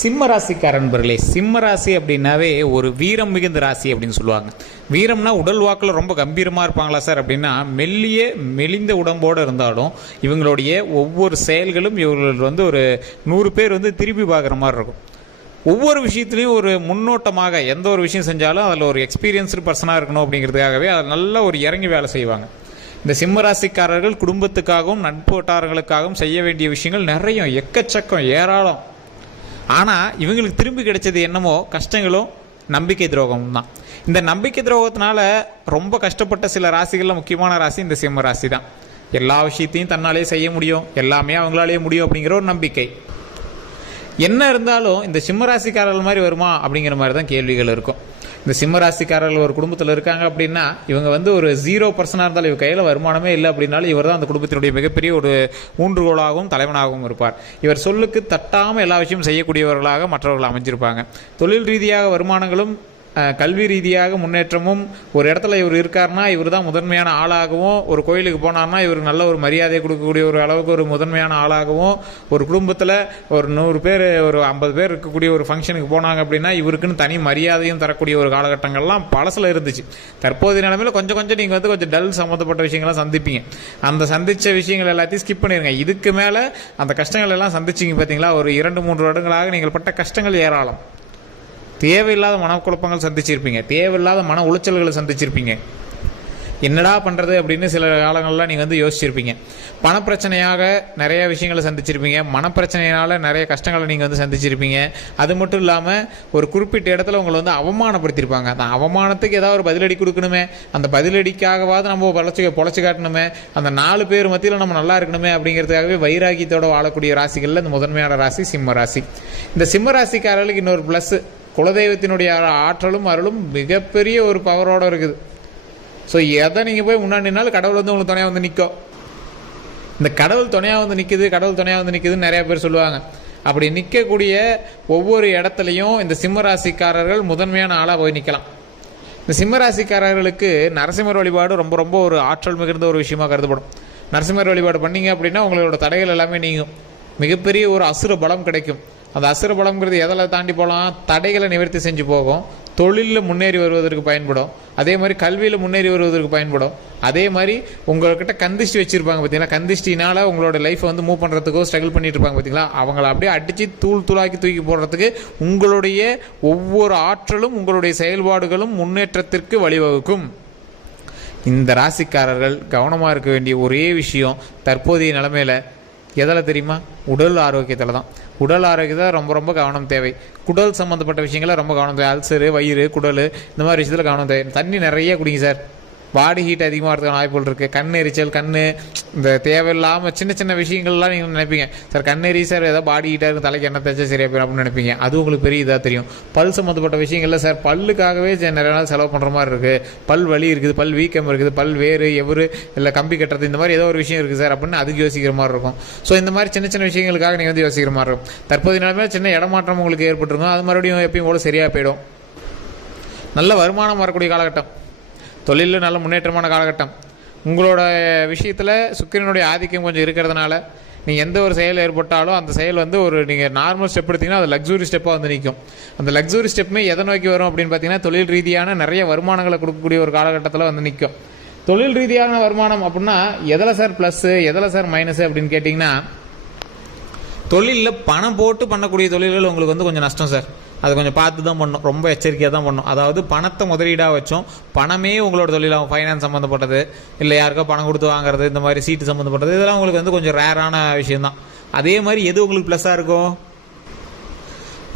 சிம்ம ராசிக்கார நண்பர்களே, சிம்ம ராசி அப்படின்னாவே ஒரு வீரம் மிகுந்த ராசி அப்படின்னு சொல்லுவாங்க. வீரம்னா உடல் வாக்கில் ரொம்ப கம்பீரமாக இருப்பாங்களா சார் அப்படின்னா, மெலிந்த உடம்போடு இருந்தாலும் இவங்களுடைய ஒவ்வொரு செயல்களும் இவர்கள் ஒரு 100 பேர் திரும்பி பார்க்குற மாதிரி இருக்கும். ஒவ்வொரு விஷயத்துலையும் ஒரு முன்னோட்டமாக எந்த ஒரு விஷயம் செஞ்சாலும் அதில் ஒரு எக்ஸ்பீரியன்ஸ்டு பர்சனாக இருக்கணும் அப்படிங்கிறதுக்காகவே அதில் நல்லா ஒரு இறங்கி வேலை செய்வாங்க. இந்த சிம்ம ராசிக்காரர்கள் குடும்பத்துக்காகவும் நட்பு வட்டாரங்களுக்காகவும் செய்ய வேண்டிய விஷயங்கள் நிறைய, எக்கச்சக்கம், ஏராளம். ஆனால் இவங்களுக்கு திரும்பி கிடைச்சது என்னமோ கஷ்டங்களும் நம்பிக்கை துரோகமும் தான். இந்த நம்பிக்கை துரோகத்தினால ரொம்ப கஷ்டப்பட்ட சில ராசிகளில் முக்கியமான ராசி இந்த சிம்ம ராசி தான். எல்லா விஷயத்தையும் தன்னாலே செய்ய முடியும், எல்லாமே அவங்களாலே முடியும் அப்படிங்கிற ஒரு நம்பிக்கை. என்ன இருந்தாலும் இந்த சிம்ம ராசிக்காரர்கள் மாதிரி வருமா அப்படிங்கிற மாதிரி தான் கேள்விகள் இருக்கும். இந்த சிம்ம ராசிக்காரர்கள் ஒரு குடும்பத்தில் இருக்காங்க அப்படின்னா இவங்க ஒரு 0% இருந்தாலும் இவர் கையில் வருமானமே இல்லை அப்படின்னாலும் இவர் தான் அந்த குடும்பத்தினுடைய மிகப்பெரிய ஒரு ஊன்றுகோலாகவும் தலைவனாகவும் இருப்பார். இவர் சொல்லுக்கு தட்டாமல் எல்லா விஷயமும் செய்யக்கூடியவர்களாக மற்றவர்கள் அமைஞ்சிருப்பாங்க. தொழில் ரீதியாக வருமானங்களும் கல்வி ரீதியாக முன்னேற்றமும் ஒரு இடத்துல இவர் இருக்காருன்னா இவர் தான் முதன்மையான ஆளாகவும், ஒரு கோயிலுக்கு போனார்னா இவருக்கு நல்ல ஒரு மரியாதை கொடுக்கக்கூடிய ஒரு அளவுக்கு ஒரு முதன்மையான ஆளாகவும், ஒரு குடும்பத்தில் ஒரு 100 பேர் ஒரு 50 பேர் இருக்கக்கூடிய ஒரு ஃபங்க்ஷனுக்கு போனாங்க அப்படின்னா இவருக்குன்னு தனி மரியாதையும் தரக்கூடிய ஒரு காலகட்டங்கள்லாம் பழசில் இருந்துச்சு. தற்போதைய நிலைமையில் கொஞ்சம் நீங்கள் கொஞ்சம் டல் சம்மந்தப்பட்ட விஷயங்கள்லாம் சந்திப்பீங்க. அந்த சந்தித்த விஷயங்கள் எல்லாத்தையும் ஸ்கிப் பண்ணிடுங்க. இதுக்கு மேலே அந்த கஷ்டங்கள் எல்லாம் சந்திச்சிங்க பார்த்தீங்களா, ஒரு 2-3 வருடங்களாக நீங்கள் பட்ட கஷ்டங்கள் ஏராளம். தேவையில்லாத மனக்குழப்பங்கள் சந்திச்சிருப்பீங்க, தேவையில்லாத மன உளைச்சல்களை சந்திச்சிருப்பீங்க. என்னடா பண்ணுறது அப்படின்னு சில காலங்கள்லாம் நீங்கள் யோசிச்சிருப்பீங்க. பணப்பிரச்சனையாக நிறைய விஷயங்களை சந்திச்சிருப்பீங்க, மனப்பிரச்சனையினால் நிறைய கஷ்டங்களை நீங்கள் சந்திச்சிருப்பீங்க. அது மட்டும் இல்லாமல் ஒரு குறிப்பிட்ட இடத்துல உங்களை அவமானப்படுத்தியிருப்பாங்க. அந்த அவமானத்துக்கு ஏதாவது ஒரு பதிலடி கொடுக்கணுமே, அந்த பதிலடிக்காகவாது நம்ம பொழைச்சி காட்டணுமே, அந்த 4 பேர் மத்தியில் நம்ம நல்லா இருக்கணுமே அப்படிங்கிறதுக்காகவே வைராகியத்தோடு வாழக்கூடிய ராசிகளில் இந்த முதன்மையான ராசி சிம்ம ராசி. இந்த சிம்ம ராசிக்காரர்களுக்கு இன்னொரு ப்ளஸ், குலதெய்வத்தினுடைய ஆற்றலும் அருளும் மிகப்பெரிய ஒரு பவரோடு இருக்குது. ஸோ எதை நீங்கள் போய் முன்னாடி நின்னாலும் கடவுள் உங்களுக்கு துணையாக நிற்கும். இந்த கடவுள் துணையாக நிற்குதுன்னு நிறைய பேர் சொல்லுவாங்க. அப்படி நிற்கக்கூடிய ஒவ்வொரு இடத்துலையும் இந்த சிம்ம ராசிக்காரர்கள் முதன்மையான ஆளாக போய் நிற்கலாம். இந்த சிம்ம ராசிக்காரர்களுக்கு நரசிம்மர் வழிபாடு ரொம்ப ரொம்ப ஒரு ஆற்றல் மிகுந்த ஒரு விஷயமாக கருதப்படும். நரசிம்மர் வழிபாடு பண்ணீங்க அப்படின்னா உங்களோட தடைகள் எல்லாமே நீங்கும், மிகப்பெரிய ஒரு அசுர பலம் கிடைக்கும். அந்த அசுர பலம்ங்கிறது எதில் தாண்டி போகலாம், தடைகளை நிவர்த்தி செஞ்சு போகும், தொழிலில் முன்னேறி வருவதற்கு பயன்படும், அதே மாதிரி கல்வியில் முன்னேறி வருவதற்கு பயன்படும். அதே மாதிரி உங்கள்கிட்ட கந்திஷ்டி வச்சுருப்பாங்க பார்த்தீங்களா, கந்திஷ்டினால் உங்களோட லைஃப்பை மூவ் பண்ணுறதுக்கோ ஸ்ட்ரகிள் பண்ணிட்டு இருப்பாங்க பார்த்தீங்களா, அவங்கள அப்படியே அடித்து தூளாக்கி தூக்கி போடுறதுக்கு உங்களுடைய ஒவ்வொரு ஆற்றலும் உங்களுடைய செயல்பாடுகளும் முன்னேற்றத்திற்கு வழிவகுக்கும். இந்த ராசிக்காரர்கள் கவனமாக இருக்க வேண்டிய ஒரே விஷயம் தற்போதைய நிலைமையில் எதில் தெரியுமா, உடல் ஆரோக்கியத்தில் தான். உடல் ஆரோக்கியத்தில் ரொம்ப ரொம்ப கவனம் தேவை. குடல் சம்மந்தப்பட்ட விஷயங்கள ரொம்ப கவனம் தேவை. அல்சரு, வயிறு, குடல், இந்த மாதிரி விஷயத்தில் கவனம் தேவை. தண்ணி நிறைய குடிங்க சார். பாடி ஹீட் அதிகமாக இருக்கிற வாய்ப்புகள் இருக்குது. கண் எரிச்சல், இந்த தேவையில்லாமல் சின்ன சின்ன விஷயங்கள்லாம் நீங்கள் நினைப்பீங்க, சார் கண் எரி சார் ஏதோ பாடி ஹீட்டாக இருக்குது, தலைக்கு எண்ணெய் தேய்ச்சா சரியா போயிடும் அப்படின்னு நினைப்பீங்க. அது உங்களுக்கு பெரிய இதாக தெரியும். பல் சம்மந்தப்பட்ட விஷயங்கள்ல சார் பல்லுக்காகவே நிறைய நாள் செலவு பண்ணுற மாதிரி இருக்குது, பல் வலி இருக்குது, பல் வீக்கம் இருக்குது, பல் வேறு எவரு இல்லை கம்பி கட்டுறது, இந்த மாதிரி ஏதோ ஒரு விஷயம் இருக்குது சார் அப்படின்னு அதுக்கு யோசிக்கிற மாதிரி இருக்கும். ஸோ இந்த மாதிரி சின்ன சின்ன விஷயங்களுக்காக நீங்கள் யோசிக்கிற மாதிரி இருக்கும். தற்போதைய நிலைமையில் சின்ன இடமாற்றம் உங்களுக்கு ஏற்பட்டுருக்கும், அது மறுபடியும் எப்பயும் போல சரியாக போயிடும். நல்ல வருமானம் வரக்கூடிய காலகட்டம், தொழிலில் நல்ல முன்னேற்றமான காலகட்டம். உங்களோட விஷயத்தில் சுக்கிரனுடைய ஆதிக்கம் கொஞ்சம் இருக்கிறதுனால நீங்கள் எந்த ஒரு செயல் ஏற்பட்டாலும் அந்த செயல் ஒரு நீங்கள் நார்மல் ஸ்டெப் எடுத்திங்கன்னா அது லக்ஸுரி ஸ்டெப்பாக நிற்கும். அந்த லக்ஸுரி ஸ்டெப்புமே எதை நோக்கி வரும் அப்படின்னு பார்த்தீங்கன்னா தொழில் ரீதியான நிறைய வருமானங்களை கொடுக்கக்கூடிய ஒரு காலகட்டத்தில் நிற்கும். தொழில் ரீதியான வருமானம் அப்படின்னா எதில் சார் ப்ளஸ்ஸு, எதில் சார் மைனஸு அப்படின்னு கேட்டிங்கன்னா, தொழிலில் பணம் போட்டு பண்ணக்கூடிய தொழில்கள் உங்களுக்கு கொஞ்சம் நஷ்டம் சார். அது கொஞ்சம் பார்த்து தான் பண்ணணும், ரொம்ப எச்சரிக்கையாக தான் பண்ணணும். அதாவது பணத்தை முதலீடாக வச்சோம், பணமே உங்களோட தொழிலாகும், ஃபைனான்ஸ் சம்மந்தப்பட்டது இல்லை யாருக்கோ பணம் கொடுத்து வாங்குறது, இந்த மாதிரி சீட்டு சம்மந்தப்பட்டது, இதெல்லாம் உங்களுக்கு கொஞ்சம் ரேரான விஷயம்தான். அதே மாதிரி எது உங்களுக்கு ப்ளஸ்ஸாக இருக்கும்,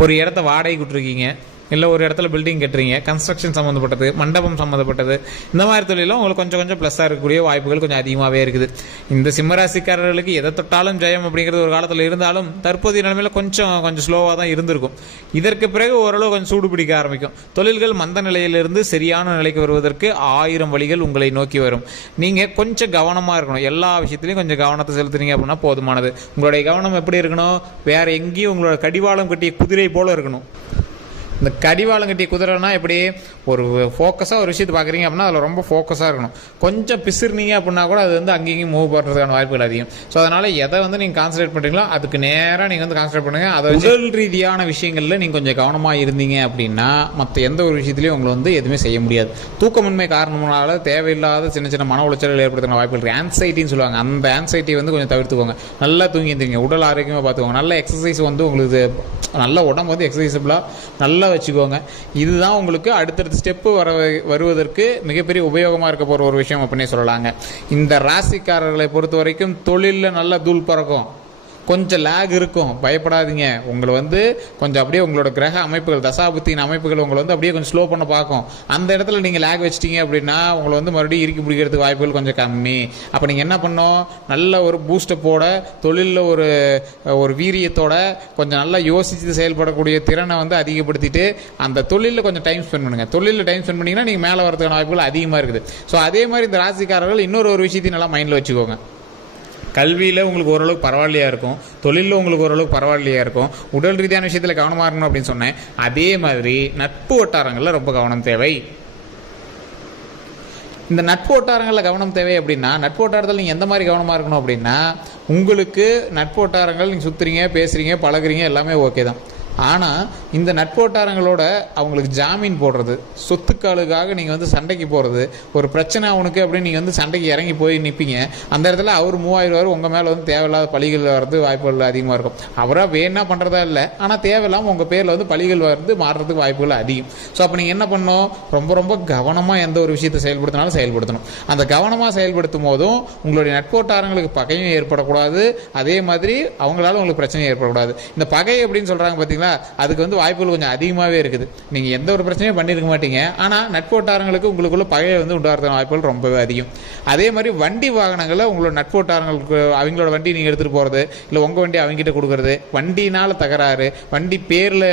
ஒரு இடத்த வாடகை விட்டுருக்கீங்க, இல்லை ஒரு இடத்துல பில்டிங் கட்டுறீங்க, கன்ஸ்ட்ரக்ஷன் சம்மந்தப்பட்டது, மண்டபம் சம்மந்தப்பட்டது, இந்த மாதிரி தொழிலும் உங்களுக்கு கொஞ்சம் ப்ளஸ்ஸாக இருக்கக்கூடிய வாய்ப்புகள் கொஞ்சம் அதிகமாகவே இருக்குது. இந்த சிம்மராசிக்காரர்களுக்கு எதை தொட்டாலும் ஜெயம் அப்படிங்கிறது ஒரு காலத்தில் இருந்தாலும் தற்போதைய நிலைமையில் கொஞ்சம் ஸ்லோவாக தான் இருந்திருக்கும். இதற்கு பிறகு ஓரளவு கொஞ்சம் சூடு பிடிக்க ஆரம்பிக்கும். தொழில்கள் மந்த நிலையிலிருந்து சரியான நிலைக்கு வருவதற்கு 1000 வழிகள் உங்களை நோக்கி வரும். நீங்கள் கொஞ்சம் கவனமாக இருக்கணும், எல்லா விஷயத்துலையும் கொஞ்சம் கவனத்தை செலுத்துனீங்க அப்படின்னா போதுமானது. உங்களுடைய கவனம் எப்படி இருக்கணும், வேறு எங்கேயும் உங்களோட கடிவாளம் கட்டிய குதிரை போல இருக்கணும். இந்த கடிவாளம் கட்டிய குதிரைனா எப்படி ஒரு ஃபோக்கஸாக ஒரு விஷயத்தை பார்க்குறீங்க அப்படின்னா அதில் ரொம்ப ஃபோக்கஸாக இருக்கணும். கொஞ்சம் பிசுறுனீங்க அப்படின்னா கூட அது வந்து அங்கேயும் மூவ் பண்ணுறதுக்கான வாய்ப்புகள் அதிகம். ஸோ அதனால் எதை வந்து நீங்கள் கான்சன்ட்ரேட் பண்ணுறீங்களோ அதுக்கு நேராக நீங்கள் வந்து கான்சன்ட்ரேட் பண்ணுங்கள். அதை உடல் ரீதியான விஷயங்களில் நீங்கள் கொஞ்சம் கவனமாக இருந்தீங்க அப்படின்னா மற்ற எந்த ஒரு விஷயத்துலையும் உங்களை வந்து எதுவுமே செய்ய முடியாது. தூக்கமின்மை காரணத்தினால தேவையில்லாத சின்ன சின்ன மன உளைச்சல்கள் ஏற்படுத்துகிற வாய்ப்புகள் இருக்குது. ஆன்சைட்டின்னு சொல்லுவாங்க. அந்த ஆன்சைட்டி வந்து கொஞ்சம் தவிர்த்துக்கோங்க. நல்லா தூங்கி இருந்தீங்க, உடல் ஆரோக்கியமாக பார்த்துக்கோங்க. நல்ல எக்ஸசைஸ் வந்து உங்களுக்கு நல்ல உடம்பு வந்து எக்ஸசைஸபிளாக நல்லா வச்சுக்கோங்க. இதுதான் உங்களுக்கு அடுத்தடுத்த ஸ்டெப்பு வருவதற்கு மிகப்பெரிய உபயோகமாக இருக்க போகிற ஒரு விஷயம் அப்படின்னே சொல்லலாங்க. இந்த ராசிக்காரர்களை பொறுத்த வரைக்கும் தொழிலில் நல்ல தூள் பறக்கும், கொஞ்சம் லேக் இருக்கும், பயப்படாதீங்க. உங்களை வந்து கொஞ்சம் அப்படியே உங்களோட கிரக அமைப்புகள் தசாபுத்தின் அமைப்புகள் உங்களை வந்து அப்படியே கொஞ்சம் ஸ்லோ பண்ண பார்க்கும். அந்த இடத்துல நீங்கள் லேக் வச்சிட்டீங்க அப்படின்னா உங்களை வந்து மறுபடியும் இறுக்கி பிடிக்கிறதுக்கு வாய்ப்புகள் கொஞ்சம் கம்மி. அப்போ நீங்கள் என்ன பண்ணணும், நல்ல ஒரு பூஸ்டப்போட தொழிலில் ஒரு வீரியத்தோட கொஞ்சம் நல்லா யோசித்து செயல்படக்கூடிய திறனை வந்து அதிகப்படுத்திட்டு அந்த தொழிலில் கொஞ்சம் டைம் ஸ்பெண்ட் பண்ணுங்கள். தொழிலில் டைம் ஸ்பெண்ட் பண்ணிங்கன்னா நீங்கள் மேலே வரதுக்கான வாய்ப்புகள் அதிகமாக இருக்குது. ஸோ அதே மாதிரி இந்த ராசிக்காரர்கள் இன்னொரு விஷயத்தையும் நல்லா மைண்டில் வச்சுக்கோங்க. கல்வியில் உங்களுக்கு ஓரளவுக்கு பரவாயில்லையா இருக்கும், தொழிலில் உங்களுக்கு ஓரளவுக்கு பரவாயில்லையா இருக்கும், உடல் ரீதியான விஷயத்தில் கவனமாக இருக்கணும் அப்படின்னு சொன்னேன். அதே மாதிரி நட்பு வட்டாரங்களில் ரொம்ப கவனம் தேவை. இந்த நட்பு வட்டாரங்களில் கவனம் தேவை அப்படின்னா நட்பு வட்டாரத்தில் நீங்கள் எந்த மாதிரி கவனமாக இருக்கணும் அப்படின்னா உங்களுக்கு நட்பு வட்டாரங்கள் நீங்கள் சுற்றுறீங்க, பேசுகிறீங்க, பழகுறீங்க எல்லாமே ஓகே தான். ஆனால் இந்த நட்போட்டாரங்களோட அவங்களுக்கு ஜாமீன் போடுறது, சொத்துக்களுக்காக நீங்கள் வந்து சண்டைக்கு போகிறது, ஒரு பிரச்சனை அவனுக்கு அப்படின்னு நீங்கள் வந்து சண்டைக்கு இறங்கி போய் நிற்பீங்க. அந்த இடத்துல அவர் மூவாயிரம் உங்கள் மேலே வந்து தேவையில்லாத பழிகள் வர்றது வாய்ப்புகள் அதிகமாக இருக்கும். அவராக வேணா பண்ணுறதா இல்லை, ஆனால் தேவையில்லாமல் உங்கள் பேரில் வந்து பழிகள் வந்து மாறுறதுக்கு வாய்ப்புகள் அதிகம். ஸோ அப்போ நீங்கள் என்ன பண்ணணும், ரொம்ப ரொம்ப கவனமாக எந்த ஒரு விஷயத்தை செயல்படுத்தினாலும் செயல்படுத்தணும். அந்த கவனமாக செயல்படுத்தும் போதும் உங்களுடைய நட்போட்டாரங்களுக்கு பகையும் ஏற்படக்கூடாது, அதே மாதிரி அவங்களால உங்களுக்கு பிரச்சனையும் ஏற்படக்கூடாது. இந்த பகை அப்படின்னு சொல்கிறாங்க பார்த்தீங்களா, அதுக்கு வந்து வாய்ப்புகள் கொஞ்சம் அதிகமாகவே இருக்குது. நீங்கள் எந்த ஒரு பிரச்சனையும் பண்ணியிருக்க மாட்டீங்க, ஆனால் நட்போட்டாரங்களுக்கு உங்களுக்குள்ள பகையை வந்து உண்டாகிறதுன வாய்ப்புகள் ரொம்பவே அதிகம். அதே மாதிரி வண்டி வாகனங்களில் உங்களோட நட்போட்டாரங்களுக்கு அவங்களோட வண்டி நீங்கள் எடுத்துகிட்டு போகிறது, இல்லை உங்கள் வண்டி அவங்ககிட்ட கொடுக்குறது, வண்டினால் தகராறு, வண்டி பேரில்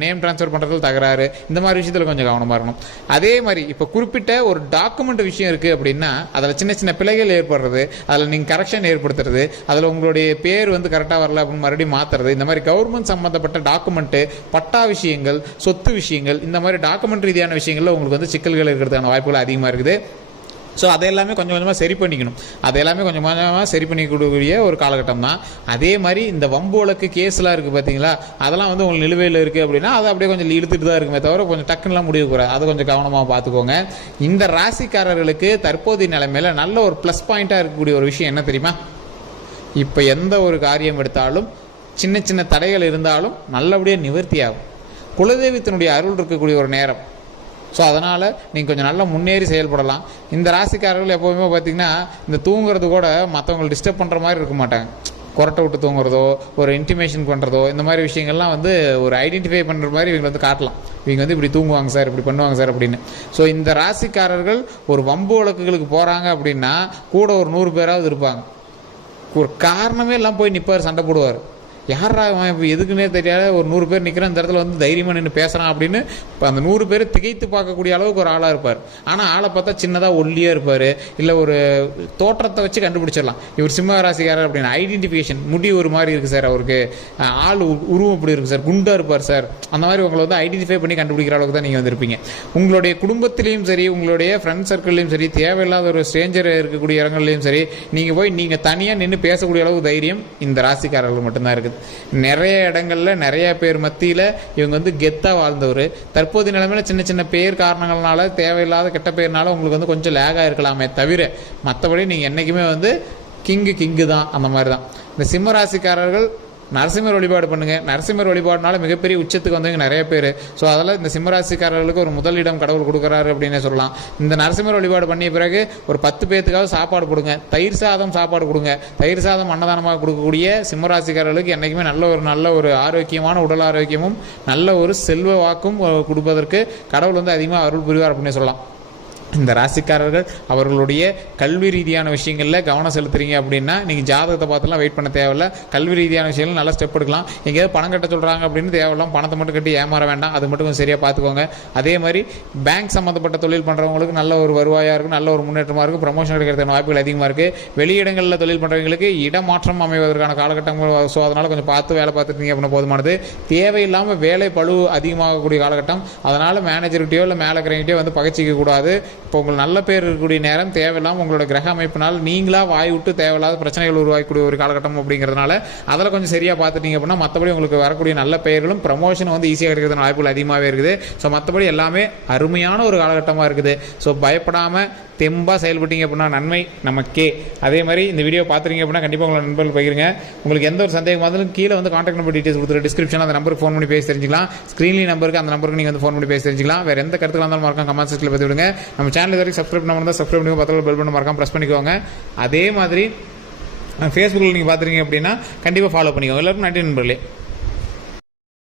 நேம் ட்ரான்ஸ்ஃபர் பண்ணுறதுல தகராறு, இந்த மாதிரி விஷயத்தில் கொஞ்சம் கவனமாக இருக்கணும். அதே மாதிரி இப்போ குறிப்பிட்ட ஒரு டாக்குமெண்ட் விஷயம் இருக்குது அப்படின்னா அதில் சின்ன சின்ன பிழைகள் ஏற்படுறது, அதில் நீங்கள் கரெக்ஷன் ஏற்படுத்துறது, அதில் உங்களுடைய பேர் வந்து கரெக்டாக வரல அப்படின்னு மறுபடியும் மாற்றுறது, இந்த மாதிரி கவர்மெண்ட் சம்மந்தப்பட்ட டாக்குமெண்ட்டு, பட்டா விஷயங்கள், சொத்து விஷயங்கள், இந்த மாதிரி டாக்குமெண்ட் ரீதியான விஷயங்கள்ல உங்களுக்கு வந்து சிக்கல்கள் இருக்கிறதுக்கான வாய்ப்புகள் அதிகமாக இருக்குது. ஸோ அதெல்லாமே கொஞ்சம் கொஞ்சமாக சரி பண்ணிக்கணும். அதெல்லாமே கொஞ்சம் கொஞ்சமாக சரி பண்ணிக்கூடிய ஒரு காலகட்டம் தான். அதே மாதிரி இந்த வம்பு வழக்கு கேஸ்லாம் இருக்குது பார்த்தீங்களா, அதெல்லாம் வந்து உங்களுக்கு நிலுவையில் இருக்குது அப்படின்னா அதை அப்படியே கொஞ்சம் இழுத்துட்டு தான் இருக்குமே தவிர கொஞ்சம் டக்குன்னெலாம் முடிவு கூடாது. அதை கொஞ்சம் கவனமாக பார்த்துக்கோங்க. இந்த ராசிக்காரர்களுக்கு தற்போதைய நிலைமையில் நல்ல ஒரு ப்ளஸ் பாயிண்ட்டாக இருக்கக்கூடிய ஒரு விஷயம் என்ன தெரியுமா, இப்போ எந்த ஒரு காரியம் எடுத்தாலும் சின்ன சின்ன தடைகள் இருந்தாலும் நல்லபடியாக நிவர்த்தி ஆகும். குலதெய்வத்தினுடைய அருள் இருக்கக்கூடிய ஒரு நேரம். ஸோ அதனால் நீங்கள் கொஞ்சம் நல்லா முன்னேறி செயல்படலாம். இந்த ராசிக்காரர்கள் எப்போவுமே பார்த்திங்கன்னா இந்த தூங்குறது கூட மற்றவங்களை டிஸ்டர்ப் பண்ணுற மாதிரி இருக்க மாட்டாங்க. கொரட்டை விட்டு தூங்குறதோ, ஒரு இன்டிமேஷன் பண்ணுறதோ, இந்த மாதிரி விஷயங்கள்லாம் வந்து ஒரு ஐடென்டிஃபை பண்ணுற மாதிரி இவங்க வந்து காட்டலாம். இவங்க வந்து இப்படி தூங்குவாங்க சார், இப்படி பண்ணுவாங்க சார் அப்படின்னு. ஸோ இந்த ராசிக்காரர்கள் ஒரு வம்பு வழக்குகளுக்கு போகிறாங்க அப்படின்னா கூட ஒரு 100 பேராவது இருப்பாங்க. ஒரு காரணமே எல்லாம் போய் நிற்பார், சண்டை போடுவார். யாரா இப்போ எதுக்குன்னே தெரியாத ஒரு 100 பேர் நிற்கிறான், இந்த இடத்துல வந்து தைரியமாக நின்று பேசுகிறான் அப்படின்னு இப்போ அந்த 100 பேர் திகைத்து பார்க்கக்கூடிய அளவுக்கு ஒரு ஆளாக இருப்பார். ஆனால் ஆளை பார்த்தா சின்னதாக ஒல்லியாக இருப்பார், இல்லை ஒரு தோற்றத்தை வச்சு கண்டுபிடிச்சிடலாம் இவர் சிம்ம ராசிக்காரர் அப்படின்னு. ஐடென்டிஃபிகேஷன், முடி ஒரு மாதிரி இருக்குது சார், அவருக்கு ஆள் உருவம் இப்படி இருக்குது சார், குண்டாக இருப்பார் சார், அந்த மாதிரி உங்களை வந்து ஐடென்டிஃபை பண்ணி கண்டுபிடிக்கிற அளவுக்கு தான் நீங்கள் வந்திருப்பீங்க. உங்களுடைய குடும்பத்திலையும் சரி, உங்களுடைய ஃப்ரெண்ட் சர்க்கிள்லையும் சரி, தேவையில்லாத ஒரு ஸ்ட்ரேஞ்சர் இருக்கக்கூடிய இடங்கள்லையும் சரி, நீங்கள் போய் நீங்கள் தனியாக நின்று பேசக்கூடிய அளவுக்கு தைரியம் இந்த ராசிக்காரர்கள் மட்டும்தான் இருக்குது. நிறைய இடங்கள்ல நிறைய பேர் மத்தியில் இவங்க வந்து கெத்தாக வாழ்ந்தவர். தற்போதைய நிலைமையில சின்ன சின்ன பேர் காரணங்கள்னால, தேவையில்லாத கெட்ட பேர்னால உங்களுக்கு வந்து கொஞ்சம் லேகாக இருக்கலாமே தவிர மற்றபடி நீங்கள் என்றைக்குமே வந்து கிங்கு தான். அந்த மாதிரி தான் இந்த சிம்ம ராசிக்காரர்கள். நரசிம்மர் வழிபாடு பண்ணுங்கள். நரசிம்மர் வழிபாடுனால மிகப்பெரிய உச்சத்துக்கு வந்தவங்க நிறைய பேர். ஸோ அதில் இந்த சிம்மராசிக்காரர்களுக்கு ஒரு முதலிடம் கடவுள் கொடுக்குறாரு அப்படின்னே சொல்லலாம். இந்த நரசிம்மர் வழிபாடு பண்ணிய பிறகு ஒரு 10 பேர்த்துக்காவது சாப்பாடு கொடுங்க. தயிர் சாதம் சாப்பாடு கொடுங்க. தயிர் சாதம் அன்னதானமாக கொடுக்கக்கூடிய சிம்மராசிக்காரர்களுக்கு என்றைக்குமே நல்ல ஒரு ஆரோக்கியமான உடல் ஆரோக்கியமும் நல்ல ஒரு செல்வ வாக்கும் கொடுப்பதற்கு கடவுள் வந்து அதிகமாக அருள் புரிவார் அப்படின்னே சொல்லலாம். இந்த ராசிக்காரர்கள் அவர்களுடைய கல்வி ரீதியான விஷயங்களில் கவனம் செலுத்துறீங்க அப்படின்னா நீங்கள் ஜாதகத்தை பார்த்துலாம் வெயிட் பண்ண தேவையில்ல. கல்வி ரீதியான விஷயங்கள் நல்லா ஸ்டெப் எடுக்கலாம். எங்கேயாவது பணம் கட்ட சொல்கிறாங்க அப்படின்னு தேவையில்லாம் பணத்தை மட்டும் கட்டி ஏமாற வேண்டாம். அது மட்டும் கொஞ்சம் சரியாக பார்த்துக்கோங்க. அதே மாதிரி பேங்க் சம்மந்தப்பட்ட தொழில் பண்ணுறவங்களுக்கு நல்ல ஒரு வருவாயாக இருக்கும், நல்ல ஒரு முன்னேற்றமாக இருக்கும், ப்ரமோஷன் கிடைக்கிறதுக்கான வாய்ப்புகள் அதிகமாக இருக்குது. வெளியிடங்களில் தொழில் பண்ணுறவங்களுக்கு இடமாற்றம் அமைவதற்கான காலகட்டங்கள். ஸோ அதனால் கொஞ்சம் பார்த்து வேலை பார்த்துட்டீங்க அப்படின்னா போதுமானது. தேவையில்லாமல் வேலை பளு அதிகமாகக்கூடிய காலகட்டம். அதனால் மேனேஜர்கிட்டயோ இல்லை மேலே இருக்கிறவங்கிட்டயோ வந்து பகச்சிக்க கூடாது. இப்போ உங்களுக்கு நல்ல பேர் இருக்கக்கூடிய நேரம், தேவையில்லாமல் உங்களோட கிரக அமைப்பினால் நீங்களாக வாய் விட்டு தேவையில்லாத பிரச்சனைகள் உருவாக்கக்கூடிய ஒரு காலகட்டம் அப்படிங்கிறதுனால அதில் கொஞ்சம் சரியாக பார்த்துட்டீங்க அப்படின்னா மற்றபடி உங்களுக்கு வரக்கூடிய நல்ல பெயர்களும் ப்ரமோஷன் வந்து ஈஸியாக கிடைக்கிறதுன வாய்ப்புகள் அதிகமாகவே இருக்குது. ஸோ மற்றபடி எல்லாமே அருமையான ஒரு காலகட்டமாக இருக்குது. ஸோ பயப்படாமல் தெம்பாக செயல்பட்டீங்க அப்படின்னா நன்மை நமக்கே. அதே மாதிரி இந்த வீடியோ பார்த்துறீங்க அப்படின்னா கண்டிப்பாக உங்களை நண்பர்கள் பகிருங்க. உங்களுக்கு எந்த ஒரு சந்தேகமாக இருந்தாலும் கீழே வந்து கான்டாக்ட் நம்பர் டீட்டெயில்ஸ் கொடுத்துரு, டிஸ்கிரிப்ஷனில் அந்த நம்பருக்கு ஃபோன் பண்ணி பேசி தெரிஞ்சிக்கலாம். ஸ்க்ரீன்லி நம்பருக்கு அந்த நம்பருக்கு நீங்கள் வந்து ஃபோன் பண்ணி பேசி தெரிஞ்சிக்கலாம். வேறு எந்த கருத்துக்கள் இருந்தாலும் மறக்காம கமெண்ட் செக்ஷனில் பற்றி விடுங்க. நம்ம சேனல் வரைக்கும் சப்ஸ்கிரைப் பண்ண தான் சப்ஸ்கிரைப் பண்ணி பக்கத்தில் பெல் பண்ண மறக்காம ப்ரெஸ் பண்ணிக்கோங்க. அதே மாதிரி ஃபேஸ்புக்கில் நீங்கள் பார்த்துறீங்க அப்படின்னா கண்டிப்பாக ஃபாலோ பண்ணிக்கோங்க. எல்லாருக்கும் நன்றி நண்பர்களே.